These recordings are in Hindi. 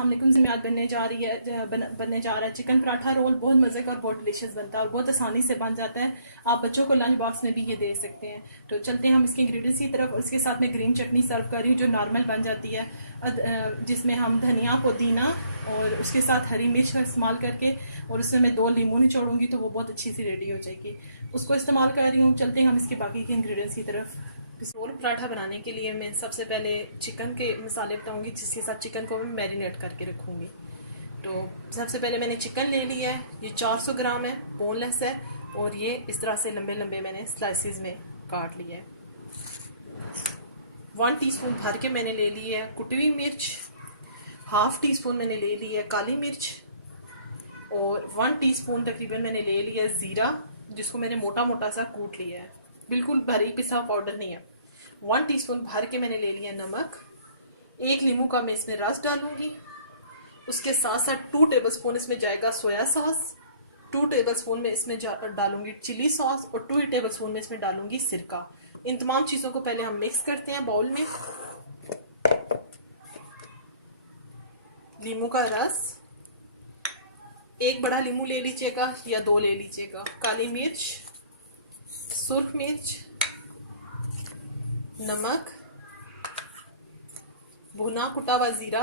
अस्सलाम वालेकुम। में आज बनने जा रहा है चिकन पराठा रोल। बहुत मज़े का और बहुत डिलीशियस बनता है और बहुत आसानी से बन जाता है। आप बच्चों को लंच बॉक्स में भी ये दे सकते हैं। तो चलते हैं हम इसके इंग्रेडिएंट्स की तरफ। उसके साथ में ग्रीन चटनी सर्व कर रही हूँ जो नॉर्मल बन जाती है, जिसमें हम धनिया, पुदीना और उसके साथ हरी मिर्च का इस्तेमाल करके, और उसमें मैं 2 नींबू निचोड़ूंगी तो वो बहुत अच्छी सी रेडी हो जाएगी। उसको इस्तेमाल कर रही हूँ। चलते हैं हम इसके बाकी के इंग्रेडिएंट्स की तरफ। रोल पराठा बनाने के लिए मैं सबसे पहले चिकन के मसाले बताऊंगी, जिसके साथ चिकन को मैं मैरिनेट करके रखूंगी। तो सबसे पहले मैंने चिकन ले लिया है, ये 400 ग्राम है, बोनलेस है, और ये इस तरह से लंबे लंबे मैंने स्लाइसिस में काट लिया है। 1 टीस्पून भर के मैंने ले ली है कुटी हुई मिर्च, हाफ टी स्पून मैंने ले ली है काली मिर्च, और 1 टीस्पून तकरीबन मैंने ले लिया है ज़ीरा, जिसको मैंने मोटा मोटा सा कूट लिया है, बिल्कुल बारीक पिसा पाउडर नहीं है। 1 टीस्पून भर के मैंने ले लिया नमक, 1 नींबू का मैं इसमें रस डालूंगी। उसके साथ साथ 2 टेबलस्पून इसमें जाएगा सोया सॉस, 2 टेबलस्पून में इसमें डालूंगी चिली सॉस, और 2 टेबलस्पून में इसमें डालूंगी सिरका। इन तमाम चीज़ों को पहले हम मिक्स करते हैं बाउल में। नींबू का रस 1 बड़ा नींबू ले लीजिएगा या 2 ले लीजिएगा, काली मिर्च, सुर्ख मिर्च, नमक, भुना कुटा हुआ जीरा,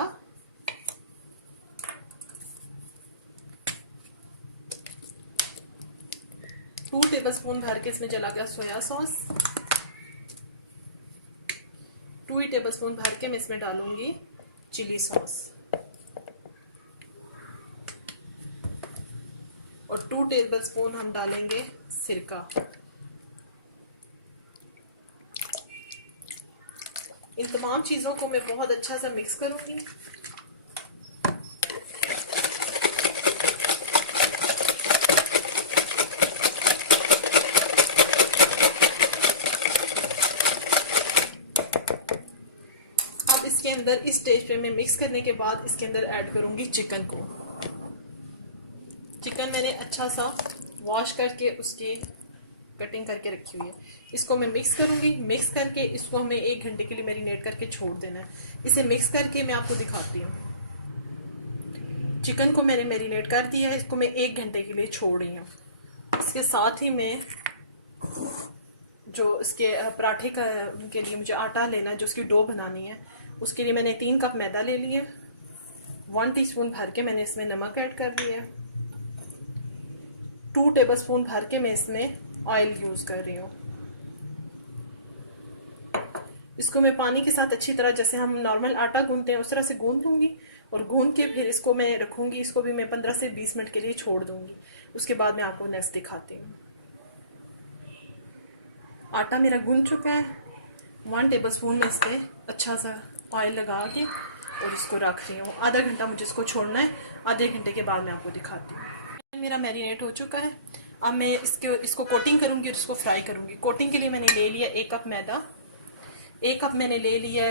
टू टेबलस्पून भर के इसमें चला गया सोया सॉस, 2 टेबलस्पून भर के मैं इसमें डालूंगी चिली सॉस, और 2 टेबलस्पून हम डालेंगे सिरका। इन तमाम चीज़ों को मैं बहुत अच्छा सा मिक्स करूंगी। अब इसके अंदर इस स्टेज पे मैं मिक्स करने के बाद इसके अंदर ऐड करूंगी चिकन को। चिकन मैंने अच्छा सा वॉश करके उसकी कटिंग करके रखी हुई है। इसको मैं मिक्स करूंगी। मिक्स करके इसको हमें 1 घंटे के लिए मैरिनेट करके छोड़ देना है। इसे मिक्स करके मैं आपको दिखाती हूँ। चिकन को मैंने मैरिनेट कर दिया है, इसको मैं 1 घंटे के लिए छोड़ रही हूँ। इसके साथ ही मैं जो इसके पराठे का के लिए मुझे आटा लेना है, जो उसकी डो बनानी है, उसके लिए मैंने 3 कप मैदा ले लिया। 1 टीस्पून भर के मैंने इसमें नमक ऐड कर दिया। 2 टेबलस्पून भर के मैं इसमें ऑयल यूज कर रही हूँ। इसको मैं पानी के साथ अच्छी तरह, जैसे हम नॉर्मल आटा गूंथते हैं उस तरह से गूंथ लूंगी, और गूंथ के फिर इसको मैं रखूंगी। इसको भी मैं 15 से 20 मिनट के लिए छोड़ दूंगी। उसके बाद मैं आपको नेक्स्ट दिखाती हूँ। आटा मेरा गूंथ चुका है। 1 टेबलस्पून में इस पर अच्छा सा ऑयल लगा के और इसको रख रही हूँ। आधा घंटा मुझे इसको छोड़ना है। आधे घंटे के बाद मैं आपको दिखाती हूँ। मेरा मैरिनेट हो चुका है। अब मैं इसको कोटिंग करूंगी और इसको फ्राई करूंगी। कोटिंग के लिए मैंने ले लिया 1 कप मैदा, 1 कप मैंने ले लिया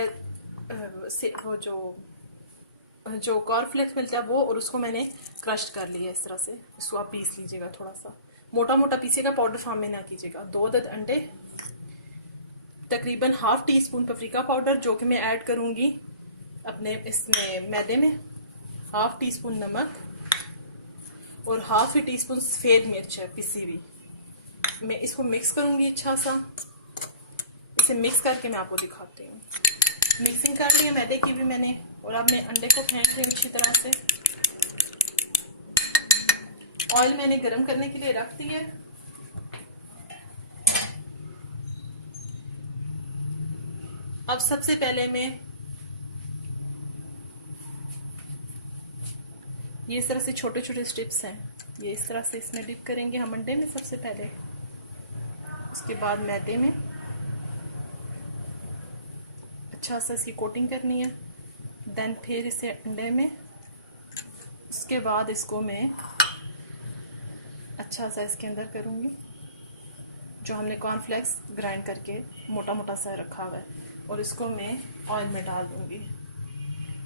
वो जो कॉर्नफ्लेक्स मिलता है वो, और उसको मैंने क्रश कर लिया इस तरह से। इसको आप पीस लीजिएगा, थोड़ा सा मोटा मोटा पीसिएगा, पाउडर फॉर्म में ना कीजिएगा। 2 अदद अंडे, तकरीबन half tea spoon paprika powder जो कि मैं ऐड करूंगी अपने इसमें मैदे में, हाफ टी स्पून नमक, और हाफ टी स्पून सफ़ेद मिर्च है पिसी हुई। मैं इसको मिक्स करूंगी अच्छा सा। इसे मिक्स करके मैं आपको दिखाती हूँ। मिक्सिंग कर लिया मैदे की भी मैंने, और अब मैं अंडे को फेंट रही हूँ अच्छी तरह से। ऑयल मैंने गरम करने के लिए रख दिया है। अब सबसे पहले मैं ये इस तरह से छोटे छोटे स्ट्रिप्स हैं, ये इस तरह से इसमें डिप करेंगे हम अंडे में सबसे पहले। उसके बाद मैदे में अच्छा सा इसकी कोटिंग करनी है। देन फिर इसे अंडे में। उसके बाद इसको मैं अच्छा सा इसके अंदर करूँगी, जो हमने कॉर्नफ्लेक्स ग्राइंड करके मोटा मोटा सा रखा हुआ है, और इसको मैं ऑयल में डाल दूँगी।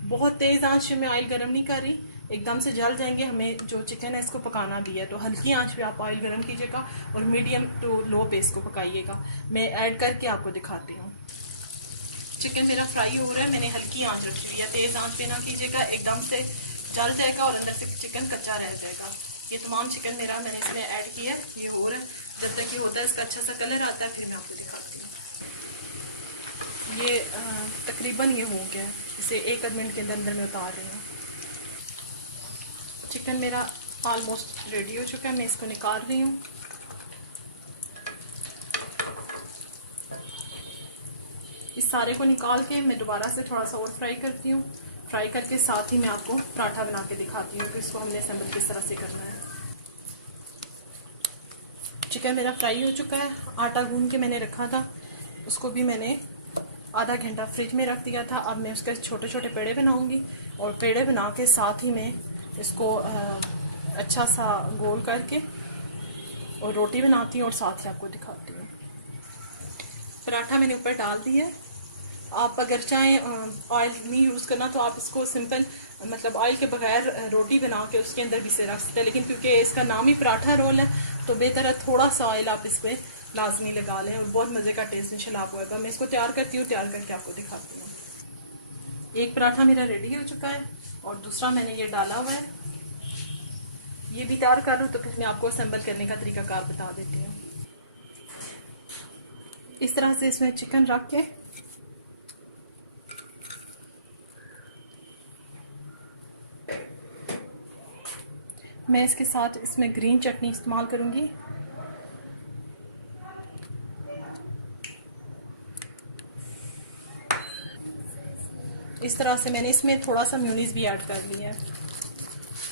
बहुत तेज़ आंच में ऑयल गर्म नहीं कर रही, एकदम से जल जाएंगे। हमें जो चिकन है इसको पकाना भी है, तो हल्की आंच पे आप ऑयल गर्म कीजिएगा और मीडियम टू लो पे इसको पकाइएगा। मैं ऐड करके आपको दिखाती हूँ। चिकन मेरा फ्राई हो रहा है, मैंने हल्की आंच रखी हुई है, तेज आंच पे ना कीजिएगा, एकदम से जल जाएगा और अंदर से चिकन कच्चा रह जाएगा। ये तमाम चिकन मेरा मैंने इसमें ऐड किया है, ये हो रहा है। जब तक ये होता है, इसका अच्छा सा कलर आता है, फिर मैं आपको दिखाती हूँ। ये तकरीबन ये हो गया है, इसे 1 मिनट के अंदर मैं उतार रही हूँ। चिकन मेरा ऑलमोस्ट रेडी हो चुका है, मैं इसको निकाल रही हूँ। इस सारे को निकाल के मैं दोबारा से थोड़ा सा और फ्राई करती हूँ। फ्राई करके साथ ही मैं आपको पराठा बना के दिखाती हूँ कि इसको हमने असेंबल किस तरह से करना है। चिकन मेरा फ्राई हो चुका है, आटा गूंद के मैंने रखा था, उसको भी मैंने आधा घंटा फ्रिज में रख दिया था। अब मैं उसके छोटे छोटे पेड़े बनाऊंगी और पेड़े बना के साथ ही मैं इसको अच्छा सा गोल करके और रोटी बनाती हूँ और साथ ही आपको दिखाती हूँ। पराठा मैंने ऊपर डाल दिया है। आप अगर चाहें ऑयल नहीं यूज़ करना तो आप इसको सिंपल मतलब ऑयल के बगैर रोटी बना के उसके अंदर भी से रख सकते हैं, लेकिन क्योंकि इसका नाम ही पराठा रोल है तो बेहतर है थोड़ा सा ऑयल आप इस पर लाजमी लगा लें और बहुत मज़े का टेस्ट इंशाल्लाह आपको आएगा। मैं इसको तैयार करती हूँ, तैयार करके आपको दिखाती हूँ। एक पराठा मेरा रेडी हो चुका है और दूसरा मैंने ये डाला हुआ है, ये भी तैयार कर लूँ तो फिर मैं आपको असेंबल करने का तरीकाकार बता देती हूँ। इस तरह से इसमें चिकन रख के मैं इसके साथ इसमें ग्रीन चटनी इस्तेमाल करूँगी। इस तरह से मैंने इसमें थोड़ा सा म्यूनीस भी ऐड कर लिया है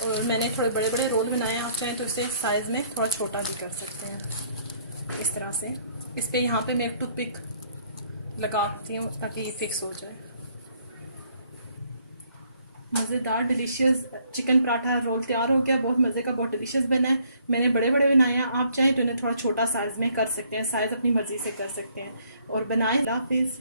और मैंने थोड़े बड़े बड़े रोल बनाए हैं। आप चाहें तो इसे साइज़ में थोड़ा छोटा भी कर सकते हैं। इस तरह से इस पे यहाँ पे मैं एक टूथपिक लगाती हूँ ताकि ये फिक्स हो जाए। मज़ेदार डिलीशियस चिकन पराठा रोल तैयार हो गया, बहुत मज़े का, बहुत डिलीशियस बना है। मैंने बड़े बड़े बनाए हैं, आप चाहें तो इन्हें थोड़ा छोटा साइज़ में कर सकते हैं, साइज़ अपनी मर्ज़ी से कर सकते हैं और बनाएं। अल्लाह हाफिज़।